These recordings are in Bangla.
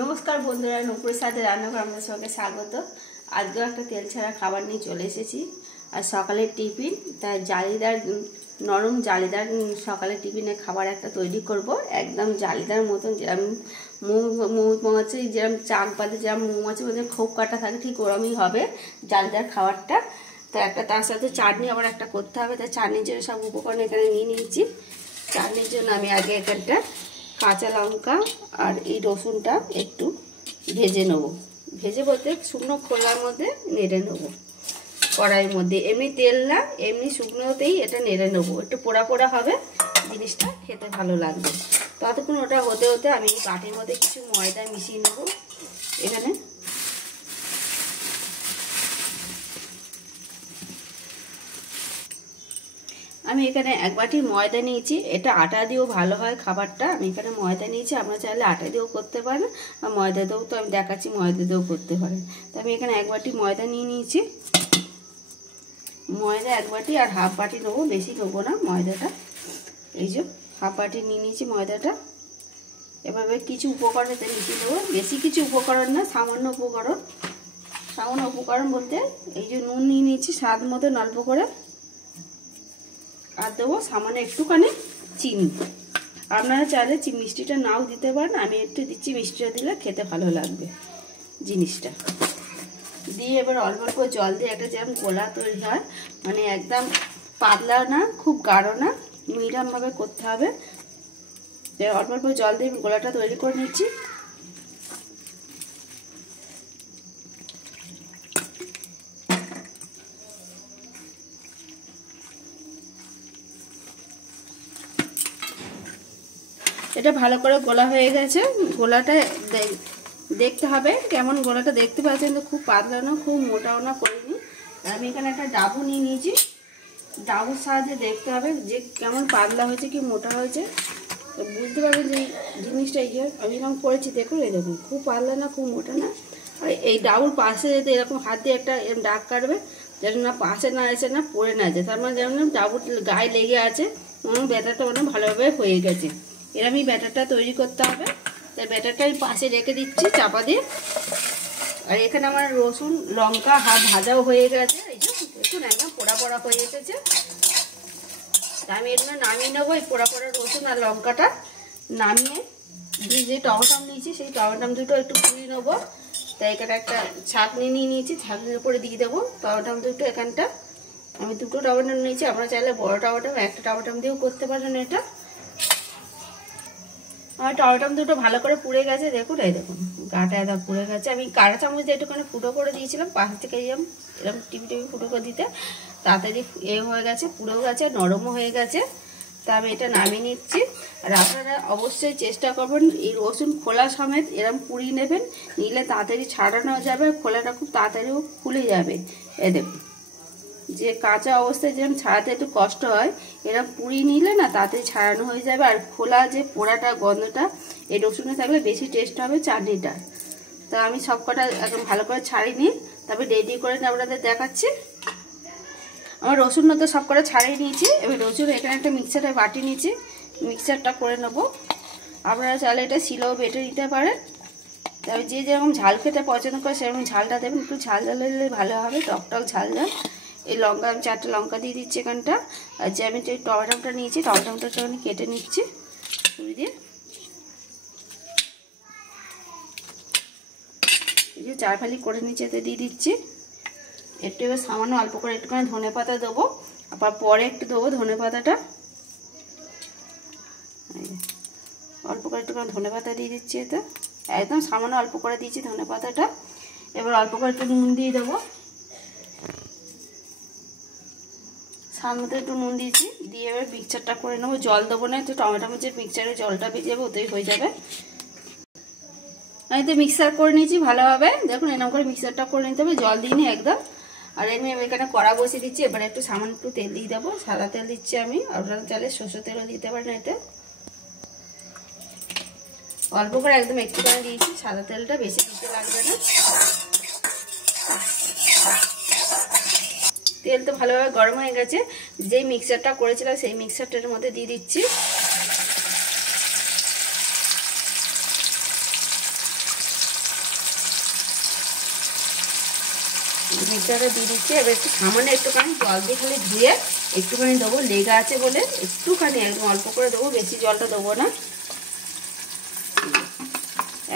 নমস্কার বন্ধুরা, নুপুরের সাথে রান্নাঘর আপনাদের সঙ্গে স্বাগত। আজকেও একটা তেল ছাড়া খাবার নিয়ে চলে এসেছি। আর সকালের টিফিন, তাই জালিদার নরম জালিদার সকালের টিফিনে খাবার একটা তৈরি করব। একদম জালিদার মতন, যেরকম মৌমাছি যেরকম চাক বাঁধে, যেরকম মৌমাছি মধ্যে খোপ কাটা থাকে, ঠিক ওরমই হবে জালিদার খাবারটা। তো একটা তার সাথে চাটনি আবার একটা করতে হবে। তাই চাটনির জন্য সব উপকরণ এখানে নিয়ে নিয়েছি। চাটনির জন্য আমি আগে এখানটা কাঁচা লঙ্কা আর এই রসুনটা একটু ভেজে নেব। ভেজে বলতে শুকনো খোলার মধ্যে নেড়ে নেব কড়াইয়ের মধ্যে। এমনি তেল না, এমনি শুকনোতেই এটা নেড়ে নেবো। একটু পোড়া পোড়া হবে, জিনিসটা খেতে ভালো লাগবে। ততক্ষণ ওটা হতে হতে আমি এই বাটির মধ্যে কিছু ময়দা মিশিয়ে নেব। এখানে আমি এখানে এক বাটি ময়দা নিয়েছি। এটা আটা দিয়েও ভালো হয় খাবারটা। আমি এখানে ময়দা নিয়েছি, আপনারা চাইলে আটা দিয়েও করতে পারেন, আর ময়দা দিয়েও তো আমি দেখাচ্ছি ময়দা দিয়েও করতে পারেন। তো আমি এখানে এক বাটি ময়দা নিয়ে নিয়েছি। ময়দা এক বাটি আর হাফ বাটি নেবো, বেশি নেবো না ময়দাটা। এই যে হাফ বাটি নিয়ে নিয়েছি ময়দাটা। এভাবে কিছু উপকরণ এতে মিশিয়ে দেবো। বেশি কিছু উপকরণ না, সামান্য উপকরণ। সামান্য উপকরণ বলতে এই যে নুন নিয়ে নিয়েছি স্বাদ মতো অল্প করে, আর দেবো সামান্য একটুখানি চিনি। আপনারা চাইলে মিষ্টিটা নাও দিতে পারেন, আমি একটু দিচ্ছি। মিষ্টিটা দিলে খেতে ভালো লাগবে জিনিসটা। দিয়ে এবার অল্প অল্প জল দিয়ে একটা যেরকম গোলা তৈরি হয়, মানে একদম পাতলা না, খুব গাঢ় না, মিডিয়ামভাবে করতে হবে। অল্প অল্প জল দিয়ে গোলাটা তৈরি করে নিচ্ছি। এটা ভালো করে গোলা হয়ে গেছে। গোলাটা দেখতে হবে কেমন, গোলাটা দেখতে পাচ্ছেন তো, খুব পাতলা না, খুব মোটাও না করিনি। আমি এখানে একটা ডাবু নিয়ে নিয়েছি। ডাবুর সাহায্যে দেখতে হবে যে কেমন পাতলা হয়েছে কি মোটা হয়েছে। তো বুঝতে পারবেন যে জিনিসটা এই যে আমি এরকম করেছি, দেখুন এই দেখুন, খুব পাতলা না, খুব মোটা না। আর এই ডাবুর পাশে যদি এরকম হাত দিয়ে একটা এরকম দাগ কাটবে, যেন না পাশে না এসে না পড়ে না যায়। তার মানে যেমন ডাবুর গায়ে লেগে আছে, ব্যাটারটা মানে ভালোভাবে হয়ে গেছে। এরকমই ব্যাটারটা তৈরি করতে হবে। তাই ব্যাটারটা আমি পাশে রেখে দিচ্ছি চাপা দিয়ে। আর এখানে আমার রসুন লঙ্কা হাফ ভাজাও হয়ে গেছে। এই যে দেখুন একদম পোড়া পোড়া হয়ে এসেছে। আমি এগুলো নামিয়ে নেবো। এই পোড়া পোড়া রসুন আর লঙ্কাটা নামিয়ে যে টমেটো নিয়েছি, সেই টমেটো দুটো একটু পুড়িয়ে নেবো। তাই এখানে একটা ছাঁকনি নিয়ে নিয়েছি, ছাঁকনির উপরে দিয়ে দেবো টমেটো দুটো। এখানটা আমি দুটো টমেটো নিয়েছি, আপনারা চাইলে বড় টমেটো একটা টমেটো দিয়েও করতে পারেন এটা। আমার টমেটো দুটো ভালো করে পুড়ে গেছে, দেখুন এই দেখুন গাটা একদম পুড়ে গেছে। আমি কাঁটা চামচ দিয়ে একটুখানি ফুটো করে দিয়েছিলাম পাশ থেকে, এরকম টিপি টিপি ফুটো করে দিতে তাড়াতাড়ি হয়ে গেছে, পুড়েও গেছে, নরমও হয়ে গেছে। তা আমি এটা নামিয়ে নিচ্ছি। আর আপনারা অবশ্যই চেষ্টা করবেন এই রসুন খোলা সমেত এরকম পুড়িয়ে নেবেন, নিলে তাড়াতাড়ি ছাড়ানো যাবে, খোলাটা খুব তাড়াতাড়িও খুলে যাবে। এ দেখুন যে কাঁচা অবস্থায় যেরকম ছাড়াতে একটু কষ্ট হয়, এরকম পুড়িয়ে নিলে না তাড়াতাড়ি ছাড়ানো হয়ে যাবে। আর খোলা যে পোড়াটা গন্ধটা এই রসুনে থাকলে বেশি টেস্ট হবে চাটনিটা। তা আমি সব কটা একদম ভালো করে ছাড়িয়ে নিই, তবে রেডি করে আপনাদের দেখাচ্ছি। আমার রসুন তো সব কটা ছাড়িয়ে নিয়েছি। এবার রসুন এখানে একটা মিক্সারে বাটি নিয়েছি, মিক্সারটা করে নেবো। আপনারা চাইলে এটা শিলেও বেটে নিতে পারেন। তবে যে যেরকম ঝাল খেতে পছন্দ করে সেরকম ঝালটা দেবেন, একটু ঝাল ঝাল হলে ভালো হবে, টক টক ঝাল ঝাল। এই লঙ্কা আমি 4টা লঙ্কা দিয়ে দিচ্ছি এখানটা। আর যে আমি যে টমেটোটা নিয়েছি, টমেটোটা আমি কেটে নিচ্ছি ছুরি দিয়ে। এই যে 4 ফালি করে নিচ্ছি, এতে দিয়ে দিচ্ছি। একটু এবার সামান্য অল্প করে একটুখানি ধনে পাতা দেবো, আবার পরে একটু দেবো ধনে পাতাটা। অল্প করে একটুখানি ধনে পাতা দিয়ে দিচ্ছি, এতে একদম সামান্য অল্প করে দিয়েছি ধনে পাতাটা। এবার অল্প করে একটু নুন দিয়ে দেবো, সামনে একটু নুন দিয়েছি। দিয়ে এবার মিক্সচারটা করে নেবো। জল দেবো না, একটু টমেটো যে মিক্সচারে জলটা বেজে যাবে, ওতেই হয়ে যাবে। আমি তো মিক্সার করে নিয়েছি ভালোভাবে, দেখুন এরকম করে মিক্সারটা করে নিতে হবে, জল দিইনি একদম। আর আমি এখানে কড়া বসিয়ে দিচ্ছি। এবার একটু সামান্য একটু তেল দিয়ে দেবো, সাদা তেল দিচ্ছি আমি। আপনারা চাইলে সরষের তেলও দিতে পারেন এতে। অল্প করে একদম একটু করে দিয়েছি, সাদা তেলটা বেশি দিতে লাগবে না। তেল তো ভালোভাবে গরম হয়ে গেছে। যেই মিক্সচারটা করেছিলাম সেই মিক্সচারটার মধ্যে দিয়ে দিচ্ছি। মিক্সচারটা দিয়ে দিচ্ছি। এবার একটু সামান্য একটুখানি জল দিয়ে খালি ধুয়ে একটুখানি দেবো, লেগে আছে বলে একটুখানি একদম অল্প করে দেবো, বেশি জলটা দেবো না,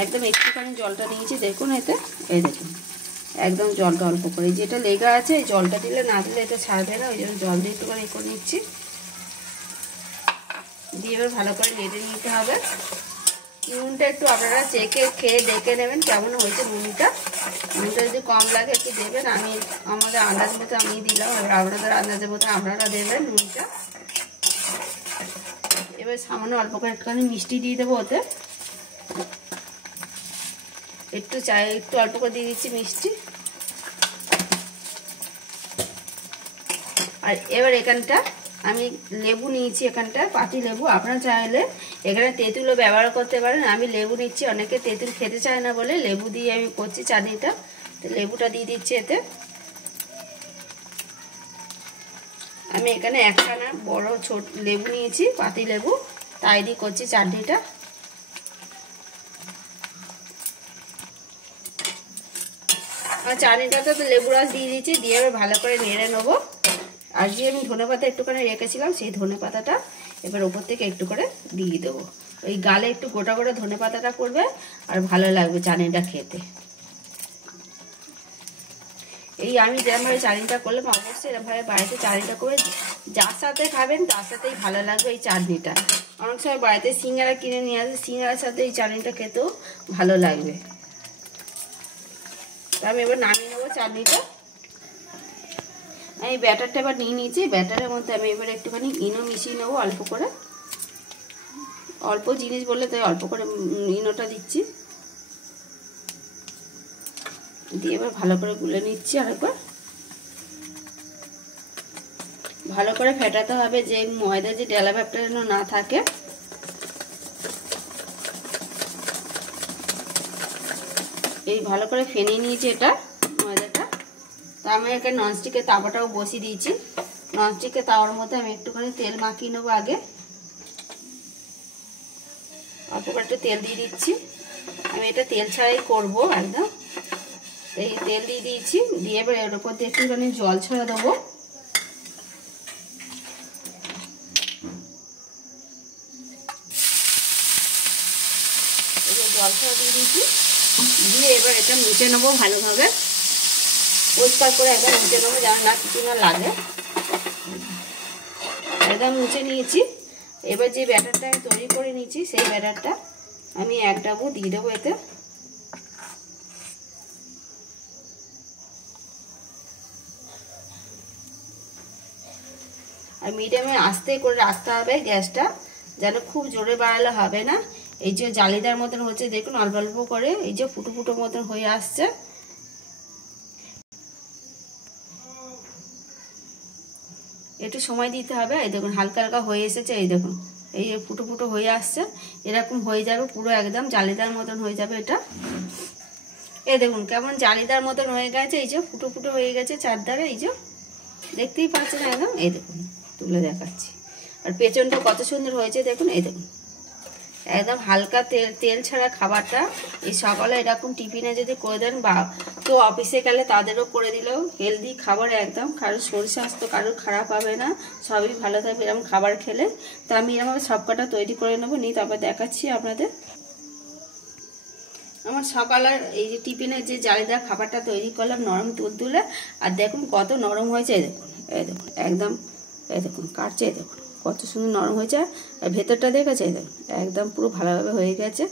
একদম একটুখানি জলটা নিয়েছি দেখুন এতে। এই দেখুন একদম জলটা অল্প করে, যেটা লেগে আছে এই জলটা দিলে না দিলে এটা ছাড়বে না, ওই জন্য জল দিয়ে একটুখানি করে নিচ্ছি। দিয়ে এবার ভালো করে নেড়ে নিতে হবে। নুনটা একটু আপনারা চেখে খেয়ে দেখে নেবেন কেমন হয়েছে নুনটা। নুনটা যদি কম লাগে একটু দেবেন, আমাদের আন্দাজ মতো আমি দিলাম, এবার আপনাদের আন্দাজের মতো আপনারা দেবেন নুনটা। এবার সামান্য অল্প করে একটুখানি মিষ্টি দিয়ে দেবো ওতে, একটু অল্প করে দিয়ে দিচ্ছি মিষ্টি। আর এবার এখানটা আমি লেবু নিয়েছি, এখানটা পাতি লেবু, আপনারা চাইলে এখানে তেঁতুলও ব্যবহার করতে পারেন। আমি লেবু নিচ্ছি, অনেকে তেঁতুল খেতে চায় না বলে লেবু দিয়ে আমি করছি চাটনিটা, তো লেবুটা দিয়ে দিচ্ছি এতে। আমি এখানে একখানা বড় ছোট লেবু নিয়েছি, পাতি লেবু, তাই দিয়ে করছি চাটনিটা। আর চাটনিটাতে তো লেবু রস দিয়ে দিচ্ছি, দিয়ে এবার ভালো করে নেড়ে নেবো। আর যে আমি ধনেপাতা একটুখানি রেখেছিলাম সেই ধনেপাতাটা এবার ওপর থেকে একটু করে দিয়ে দেবো। ওই গালে একটু গোটা গোটা ধনেপাতাটা পড়বে আর ভালো লাগবে চাটনিটা খেতে। এই আমি যেরকমভাবে চাটনিটা করলাম অবশ্যই এরকমভাবে বাড়িতে চাটনিটা করে যার সাথে খাবেন তার সাথেই ভালো লাগবে এই চাটনিটা। অনেক সময় বাড়িতে সিঙ্গারা কিনে নিয়ে আসে, সিঙ্গারার সাথে এই চাটনিটা খেতেও ভালো লাগবে। আমি এবার নামিয়ে নেবো চাটনিটা। আমি ব্যাটারটা এবার নিয়ে নিয়েছি, ব্যাটারের মধ্যে আমি এবার একটুখানি ইনো মিশিয়ে নেবো অল্প করে, অল্প জিনিস বললে তাই অল্প করে ইনোটা দিচ্ছি, দিয়ে এবার ভালো করে গুলে নিচ্ছি। আরেকবার ভালো করে ফেটাতে হবে, যে ময়দা যে ডেলা ভাবটা যেন না থাকে। এই ভালো করে ফেনে নিয়েছি এটা ময়দাটা। তা আমি এখানে ননস্টিকের তাওয়াটাও বসিয়ে দিয়েছি, ননস্টিকের তাওয়ার মধ্যে আমি একটুখানি তেল মাখিয়ে নেবো আগে, অল্প করে একটু তেল দিয়ে দিচ্ছি। আমি এটা তেল ছাড়াই করবো একদম, এই তেল দিয়ে দিয়েছি। দিয়ে এবার এর উপর দিয়ে একটুখানি জল ছড়া দেবো, জল ছড়া দিয়ে দিয়েছি। দিয়ে এবার এটা মুছে নেবো ভালোভাবে, পরিষ্কার করে একদম মুছে নেবো যেন না কিছু না লাগে। একদম মুছে নিয়েছি। এবার যে ব্যাটারটা আমি তৈরি করে নিয়েছি সেই ব্যাটারটা আমি এক ডাবু দিয়ে দেবো এতে। আর মিডিয়ামে আস্তে করে রাখতে হবে গ্যাসটা, যেন খুব জোরে বাড়ালে হবে না। এই যে জালিদার মতন হচ্ছে দেখুন, অল্প অল্প করে এই যে ফুটো ফুটো মতন হয়ে আসছে। একটু সময় দিতে হবে। এই দেখুন হালকা হালকা হয়ে এসেছে, এই দেখুন এই ফুটো ফুটো হয়ে আসছে, এরকম হয়ে যাবে পুরো একদম জালিদার মতন হয়ে যাবে এটা। এই দেখুন কেমন জালিদার মতন হয়ে গেছে, এই যে ফুটো ফুটো হয়ে গেছে চারধারে, এই যে দেখতেই পাচ্ছেন একদম। এই দেখুন তুলে দেখাচ্ছি, আর পেছনটা কত সুন্দর হয়েছে দেখুন। এই দেখুন একদম হালকা তেল ছাড়া খাবারটা এই সকালে এরকম টিফিনে যদি করে দেন, বা তো অফিসে গেলে তাদেরও করে দিলেও হেলদি খাবার একদম, কারোর শরীর স্বাস্থ্য কারোর খারাপ হবে না, সবই ভালো থাকবে এরকম খাবার খেলে। তো আমি এরকমভাবে সবকটা তৈরি করে নেবো, নিয়ে তারপর দেখাচ্ছি আপনাদের। আমার সকালের এই যে টিফিনের যে জালিদার খাবারটা তৈরি করলাম নরম তুলতুলে, আর দেখুন কত নরম হয়েছে। এই দেখুন, এই দেখুন একদম, এই দেখুন কাটছে, এই দেখুন কত সুন্দর নরম হয়েছে। আর ভেতরটা দেখেছে, এই দেখুন একদম পুরো ভালোভাবে হয়ে গেছে,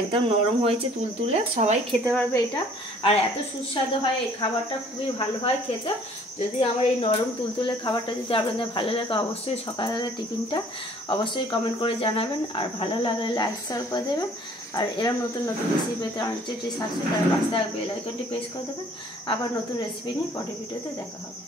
একদম নরম হয়েছে তুলতুলে, সবাই খেতে পারবে এটা। আর এত সুস্বাদু হয় এই খাবারটা, খুবই ভালো হয় খেতে। যদি আমার এই নরম তুলতুলে খাবারটা যদি আপনাদের ভালো লাগে, অবশ্যই সকালের টিফিনটা অবশ্যই কমেন্ট করে জানাবেন, আর ভালো লাগলে লাইক শেয়ার করে দেবেন। আর এরকম নতুন নতুন রেসিপি পেতে আমার চ্যানেলটি সাবস্ক্রাইব করে পাশে থাকা বেল আইকনটি প্রেস করে দেবেন। আবার নতুন রেসিপি নিয়ে পরের ভিডিওতে দেখা হবে।